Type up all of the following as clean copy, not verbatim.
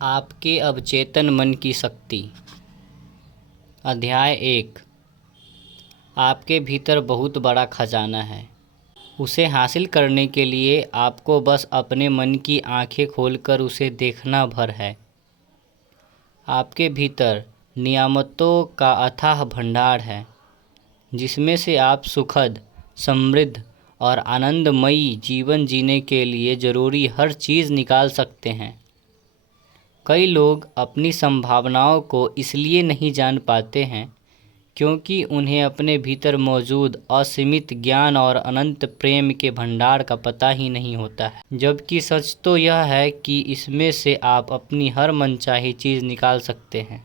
आपके अवचेतन मन की शक्ति। अध्याय 1। आपके भीतर बहुत बड़ा खजाना है। उसे हासिल करने के लिए आपको बस अपने मन की आंखें खोलकर उसे देखना भर है। आपके भीतर नियामतों का अथाह भंडार है, जिसमें से आप सुखद, समृद्ध और आनंदमयी जीवन जीने के लिए ज़रूरी हर चीज़ निकाल सकते हैं। कई लोग अपनी संभावनाओं को इसलिए नहीं जान पाते हैं क्योंकि उन्हें अपने भीतर मौजूद असीमित ज्ञान और अनंत प्रेम के भंडार का पता ही नहीं होता है। जबकि सच तो यह है कि इसमें से आप अपनी हर मनचाही चीज़ निकाल सकते हैं।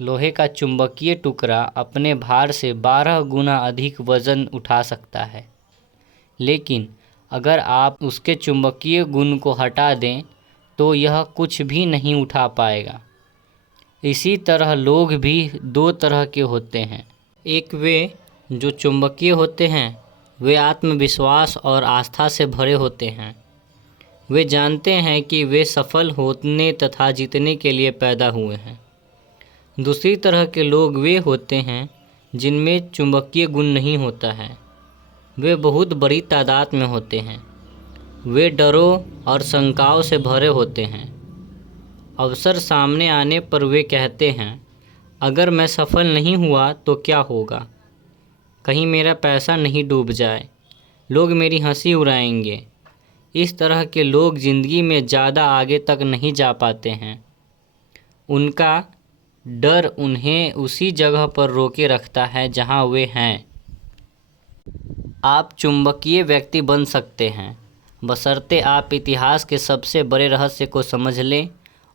लोहे का चुंबकीय टुकड़ा अपने भार से 12 गुना अधिक वज़न उठा सकता है, लेकिन अगर आप उसके चुंबकीय गुण को हटा दें तो यह कुछ भी नहीं उठा पाएगा। इसी तरह लोग भी दो तरह के होते हैं। एक वे जो चुंबकीय होते हैं, वे आत्मविश्वास और आस्था से भरे होते हैं। वे जानते हैं कि वे सफल होने तथा जीतने के लिए पैदा हुए हैं। दूसरी तरह के लोग वे होते हैं जिनमें चुंबकीय गुण नहीं होता है। वे बहुत बड़ी तादाद में होते हैं। वे डरों और शंकाओं से भरे होते हैं। अवसर सामने आने पर वे कहते हैं, अगर मैं सफल नहीं हुआ तो क्या होगा? कहीं मेरा पैसा नहीं डूब जाए, लोग मेरी हंसी उड़ाएंगे। इस तरह के लोग ज़िंदगी में ज़्यादा आगे तक नहीं जा पाते हैं। उनका डर उन्हें उसी जगह पर रोके रखता है जहां वे हैं। आप चुंबकीय व्यक्ति बन सकते हैं, बशर्ते आप इतिहास के सबसे बड़े रहस्य को समझ लें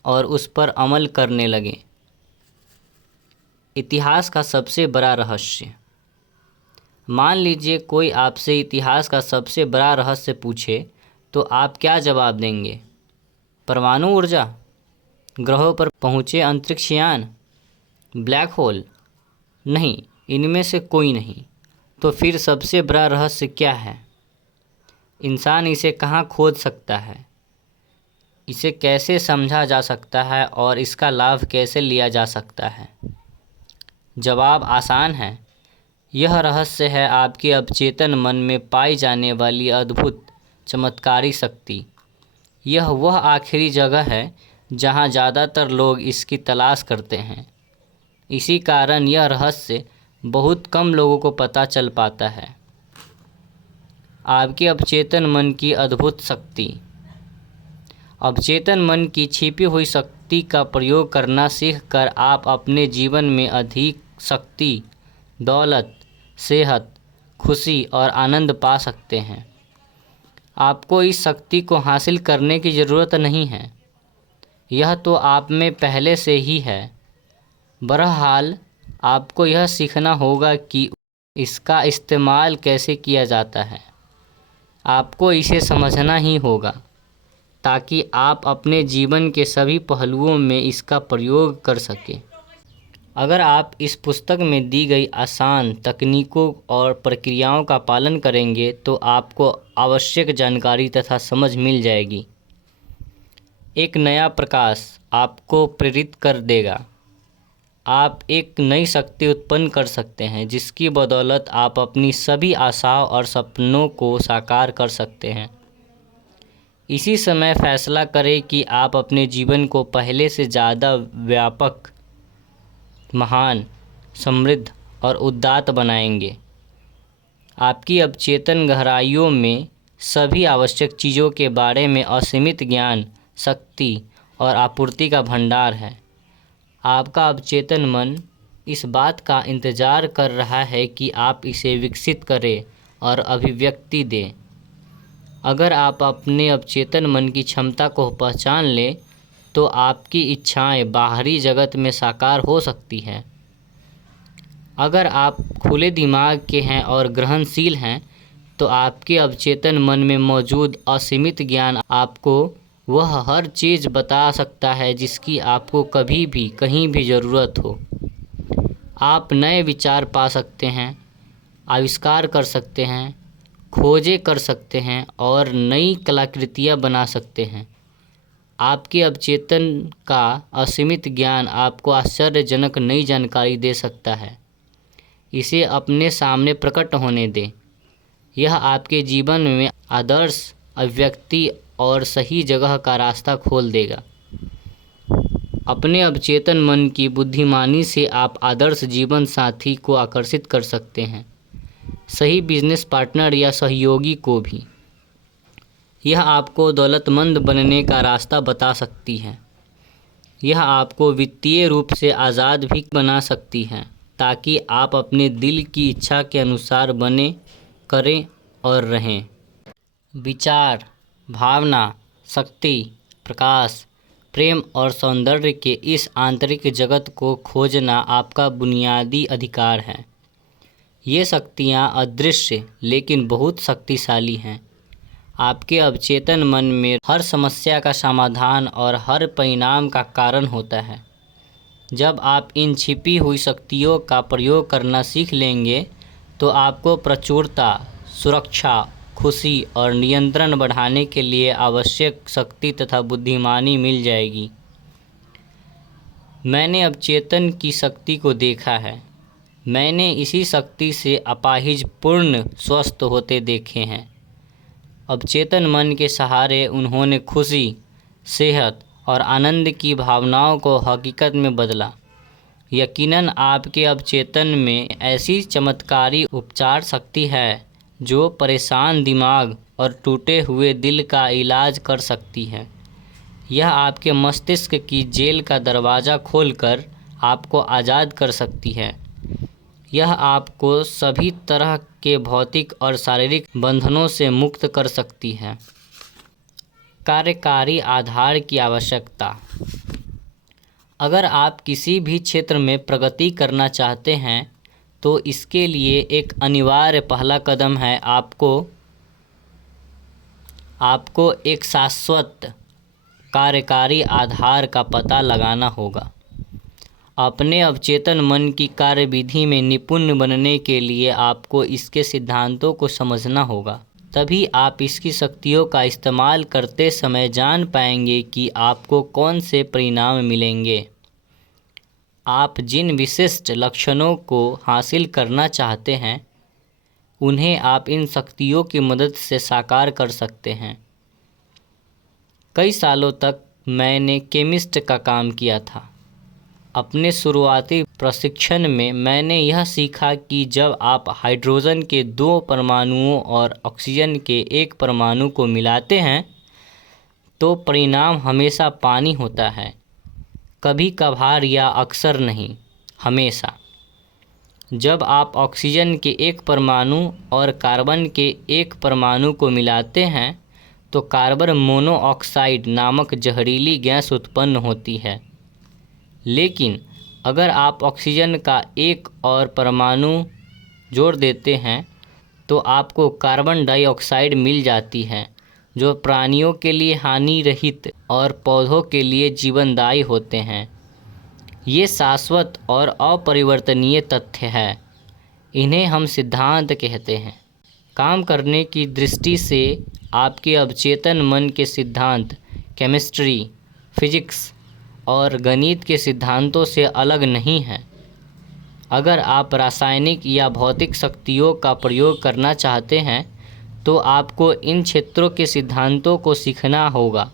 और उस पर अमल करने लगें। इतिहास का सबसे बड़ा रहस्य। मान लीजिए कोई आपसे इतिहास का सबसे बड़ा रहस्य पूछे तो आप क्या जवाब देंगे? परमाणु ऊर्जा, ग्रहों पर पहुँचे अंतरिक्ष यान, ब्लैक होल? नहीं, इनमें से कोई नहीं। तो फिर सबसे बड़ा रहस्य क्या है? इंसान इसे कहाँ खोज सकता है? इसे कैसे समझा जा सकता है और इसका लाभ कैसे लिया जा सकता है? जवाब आसान है। यह रहस्य है आपके अवचेतन मन में पाई जाने वाली अद्भुत चमत्कारी शक्ति। यह वह आखिरी जगह है जहां ज़्यादातर लोग इसकी तलाश करते हैं। इसी कारण यह रहस्य बहुत कम लोगों को पता चल पाता है। आपके अवचेतन मन की अद्भुत शक्ति। अवचेतन मन की छिपी हुई शक्ति का प्रयोग करना सीखकर आप अपने जीवन में अधिक शक्ति, दौलत, सेहत, खुशी और आनंद पा सकते हैं। आपको इस शक्ति को हासिल करने की ज़रूरत नहीं है, यह तो आप में पहले से ही है। बहरहाल आपको यह सीखना होगा कि इसका इस्तेमाल कैसे किया जाता है। आपको इसे समझना ही होगा ताकि आप अपने जीवन के सभी पहलुओं में इसका प्रयोग कर सकें। अगर आप इस पुस्तक में दी गई आसान तकनीकों और प्रक्रियाओं का पालन करेंगे तो आपको आवश्यक जानकारी तथा समझ मिल जाएगी। एक नया प्रकाश आपको प्रेरित कर देगा। आप एक नई शक्ति उत्पन्न कर सकते हैं जिसकी बदौलत आप अपनी सभी आशाओं और सपनों को साकार कर सकते हैं। इसी समय फैसला करें कि आप अपने जीवन को पहले से ज़्यादा व्यापक, महान, समृद्ध और उदात्त बनाएंगे। आपकी अवचेतन गहराइयों में सभी आवश्यक चीज़ों के बारे में असीमित ज्ञान, शक्ति और आपूर्ति का भंडार है। आपका अवचेतन मन इस बात का इंतज़ार कर रहा है कि आप इसे विकसित करें और अभिव्यक्ति दें। अगर आप अपने अवचेतन मन की क्षमता को पहचान लें तो आपकी इच्छाएं बाहरी जगत में साकार हो सकती हैं। अगर आप खुले दिमाग के हैं और ग्रहणशील हैं तो आपके अवचेतन मन में मौजूद असीमित ज्ञान आपको वह हर चीज़ बता सकता है जिसकी आपको कभी भी कहीं भी ज़रूरत हो। आप नए विचार पा सकते हैं, आविष्कार कर सकते हैं, खोजें कर सकते हैं और नई कलाकृतियाँ बना सकते हैं। आपके अवचेतन का असीमित ज्ञान आपको आश्चर्यजनक नई जानकारी दे सकता है। इसे अपने सामने प्रकट होने दें। यह आपके जीवन में आदर्श अभिव्यक्ति और सही जगह का रास्ता खोल देगा। अपने अवचेतन मन की बुद्धिमानी से आप आदर्श जीवन साथी को आकर्षित कर सकते हैं, सही बिजनेस पार्टनर या सहयोगी को भी। यह आपको दौलतमंद बनने का रास्ता बता सकती है। यह आपको वित्तीय रूप से आज़ाद भी बना सकती है, ताकि आप अपने दिल की इच्छा के अनुसार बने, करें और रहें। विचार, भावना, शक्ति, प्रकाश, प्रेम और सौंदर्य के इस आंतरिक जगत को खोजना आपका बुनियादी अधिकार है। ये शक्तियाँ अदृश्य लेकिन बहुत शक्तिशाली हैं। आपके अवचेतन मन में हर समस्या का समाधान और हर परिणाम का कारण होता है। जब आप इन छिपी हुई शक्तियों का प्रयोग करना सीख लेंगे तो आपको प्रचुरता, सुरक्षा, खुशी और नियंत्रण बढ़ाने के लिए आवश्यक शक्ति तथा बुद्धिमानी मिल जाएगी। मैंने अवचेतन की शक्ति को देखा है। मैंने इसी शक्ति से अपाहिज पूर्ण स्वस्थ होते देखे हैं। अवचेतन मन के सहारे उन्होंने खुशी, सेहत और आनंद की भावनाओं को हकीकत में बदला। यकीनन आपके अवचेतन में ऐसी चमत्कारी उपचार शक्ति है जो परेशान दिमाग और टूटे हुए दिल का इलाज कर सकती है। यह आपके मस्तिष्क की जेल का दरवाज़ा खोलकर आपको आज़ाद कर सकती है। यह आपको सभी तरह के भौतिक और शारीरिक बंधनों से मुक्त कर सकती है। कार्यकारी आधार की आवश्यकता। अगर आप किसी भी क्षेत्र में प्रगति करना चाहते हैं तो इसके लिए एक अनिवार्य पहला कदम है आपको एक शाश्वत कार्यकारी आधार का पता लगाना होगा। अपने अवचेतन मन की कार्यविधि में निपुण बनने के लिए आपको इसके सिद्धांतों को समझना होगा। तभी आप इसकी शक्तियों का इस्तेमाल करते समय जान पाएंगे कि आपको कौन से परिणाम मिलेंगे। आप जिन विशिष्ट लक्षणों को हासिल करना चाहते हैं उन्हें आप इन शक्तियों की मदद से साकार कर सकते हैं। कई सालों तक मैंने केमिस्ट का काम किया था। अपने शुरुआती प्रशिक्षण में मैंने यह सीखा कि जब आप हाइड्रोजन के 2 परमाणुओं और ऑक्सीजन के 1 परमाणु को मिलाते हैं तो परिणाम हमेशा पानी होता है। कभी कभार या अक्सर नहीं, हमेशा। जब आप ऑक्सीजन के 1 परमाणु और कार्बन के 1 परमाणु को मिलाते हैं तो कार्बन मोनोऑक्साइड नामक जहरीली गैस उत्पन्न होती है। लेकिन अगर आप ऑक्सीजन का 1 और परमाणु जोड़ देते हैं तो आपको कार्बन डाइऑक्साइड मिल जाती है, जो प्राणियों के लिए हानि रहित और पौधों के लिए जीवनदायी होते हैं। ये शाश्वत और अपरिवर्तनीय तथ्य है। इन्हें हम सिद्धांत कहते हैं। काम करने की दृष्टि से आपके अवचेतन मन के सिद्धांत केमिस्ट्री, फिजिक्स और गणित के सिद्धांतों से अलग नहीं हैं। अगर आप रासायनिक या भौतिक शक्तियों का प्रयोग करना चाहते हैं तो आपको इन क्षेत्रों के सिद्धांतों को सीखना होगा।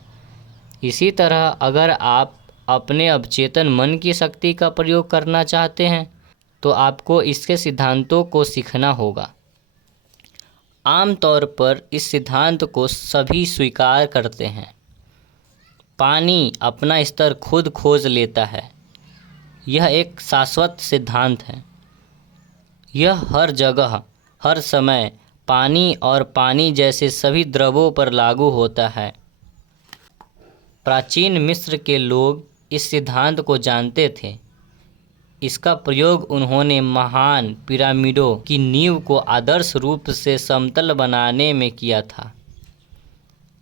इसी तरह अगर आप अपने अवचेतन मन की शक्ति का प्रयोग करना चाहते हैं तो आपको इसके सिद्धांतों को सीखना होगा। आमतौर पर इस सिद्धांत को सभी स्वीकार करते हैं। पानी अपना स्तर खुद खोज लेता है। यह एक शाश्वत सिद्धांत है। यह हर जगह, हर समय पानी और पानी जैसे सभी द्रवों पर लागू होता है। प्राचीन मिस्र के लोग इस सिद्धांत को जानते थे। इसका प्रयोग उन्होंने महान पिरामिडों की नींव को आदर्श रूप से समतल बनाने में किया था।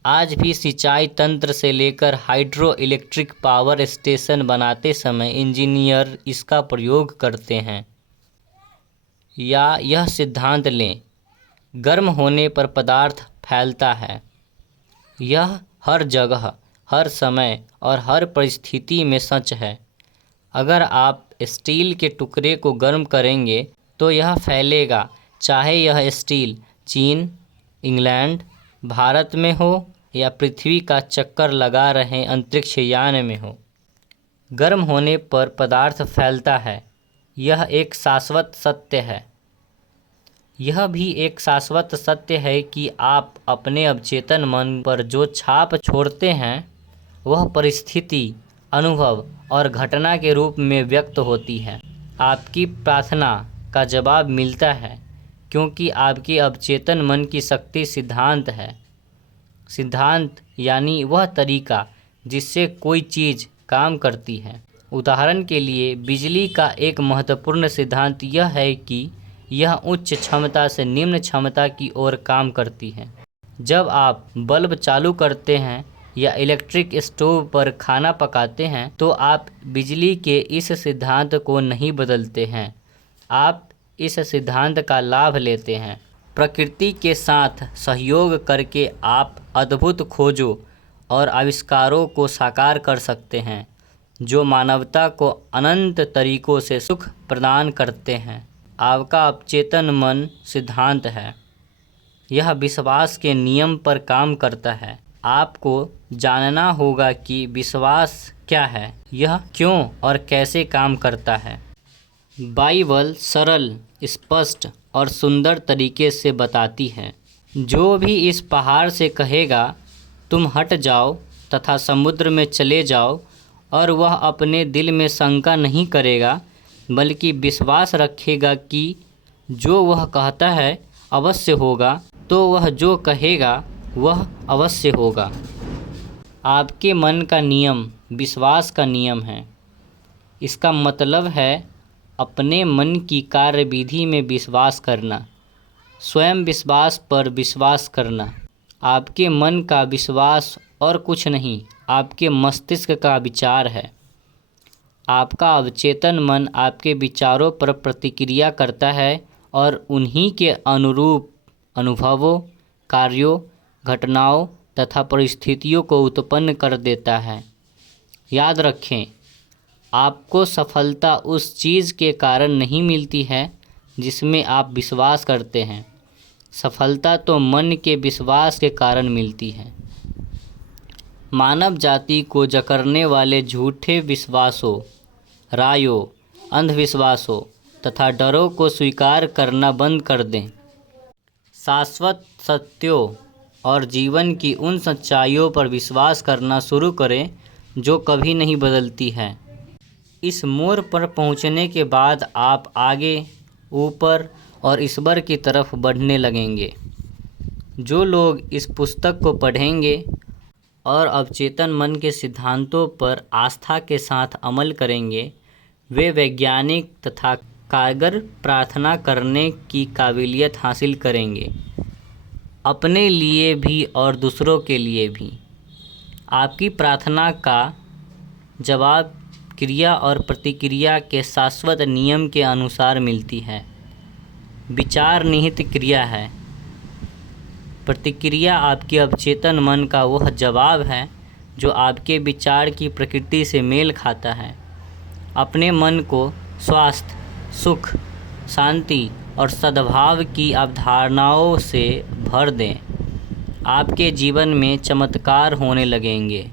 आज भी सिंचाई तंत्र से लेकर हाइड्रो इलेक्ट्रिक पावर स्टेशन बनाते समय इंजीनियर इसका प्रयोग करते हैं। या यह सिद्धांत लें, गर्म होने पर पदार्थ फैलता है। यह हर जगह, हर समय और हर परिस्थिति में सच है। अगर आप स्टील के टुकड़े को गर्म करेंगे तो यह फैलेगा, चाहे यह स्टील चीन, इंग्लैंड, भारत में हो या पृथ्वी का चक्कर लगा रहे अंतरिक्ष यान में हो। गर्म होने पर पदार्थ फैलता है, यह एक शाश्वत सत्य है। यह भी एक शाश्वत सत्य है कि आप अपने अवचेतन मन पर जो छाप छोड़ते हैं वह परिस्थिति, अनुभव और घटना के रूप में व्यक्त होती है। आपकी प्रार्थना का जवाब मिलता है क्योंकि आपके अवचेतन मन की शक्ति सिद्धांत है। सिद्धांत यानी वह तरीका जिससे कोई चीज़ काम करती है। उदाहरण के लिए बिजली का एक महत्वपूर्ण सिद्धांत यह है कि यह उच्च क्षमता से निम्न क्षमता की ओर काम करती है। जब आप बल्ब चालू करते हैं या इलेक्ट्रिक स्टोव पर खाना पकाते हैं तो आप बिजली के इस सिद्धांत को नहीं बदलते हैं, आप इस सिद्धांत का लाभ लेते हैं। प्रकृति के साथ सहयोग करके आप अद्भुत खोजों और आविष्कारों को साकार कर सकते हैं जो मानवता को अनंत तरीकों से सुख प्रदान करते हैं। आपका अवचेतन मन सिद्धांत है। यह विश्वास के नियम पर काम करता है। आपको जानना होगा कि विश्वास क्या है, यह क्यों और कैसे काम करता है। बाइबल सरल, स्पष्ट और सुंदर तरीके से बताती है। जो भी इस पहाड़ से कहेगा तुम हट जाओ तथा समुद्र में चले जाओ, और वह अपने दिल में शंका नहीं करेगा बल्कि विश्वास रखेगा कि जो वह कहता है अवश्य होगा, तो वह जो कहेगा वह अवश्य होगा। आपके मन का नियम विश्वास का नियम है। इसका मतलब है अपने मन की कार्यविधि में विश्वास करना, स्वयं विश्वास पर विश्वास करना। आपके मन का विश्वास और कुछ नहीं, आपके मस्तिष्क का विचार है। आपका अवचेतन मन आपके विचारों पर प्रतिक्रिया करता है और उन्हीं के अनुरूप अनुभवों, कार्यों, घटनाओं तथा परिस्थितियों को उत्पन्न कर देता है। याद रखें, आपको सफलता उस चीज़ के कारण नहीं मिलती है जिसमें आप विश्वास करते हैं। सफलता तो मन के विश्वास के कारण मिलती है। मानव जाति को जकड़ने वाले झूठे विश्वासों, रायों, अंधविश्वासों तथा डरों को स्वीकार करना बंद कर दें। शाश्वत सत्यों और जीवन की उन सच्चाइयों पर विश्वास करना शुरू करें जो कभी नहीं बदलती है। इस मोड़ पर पहुंचने के बाद आप आगे, ऊपर और ईश्वर की तरफ बढ़ने लगेंगे। जो लोग इस पुस्तक को पढ़ेंगे और अवचेतन मन के सिद्धांतों पर आस्था के साथ अमल करेंगे, वे वैज्ञानिक तथा कारगर प्रार्थना करने की काबिलियत हासिल करेंगे, अपने लिए भी और दूसरों के लिए भी। आपकी प्रार्थना का जवाब क्रिया और प्रतिक्रिया के शाश्वत नियम के अनुसार मिलती है। विचार निहित क्रिया है। प्रतिक्रिया आपके अवचेतन मन का वह जवाब है जो आपके विचार की प्रकृति से मेल खाता है। अपने मन को स्वास्थ्य, सुख, शांति और सद्भाव की अवधारणाओं से भर दें। आपके जीवन में चमत्कार होने लगेंगे।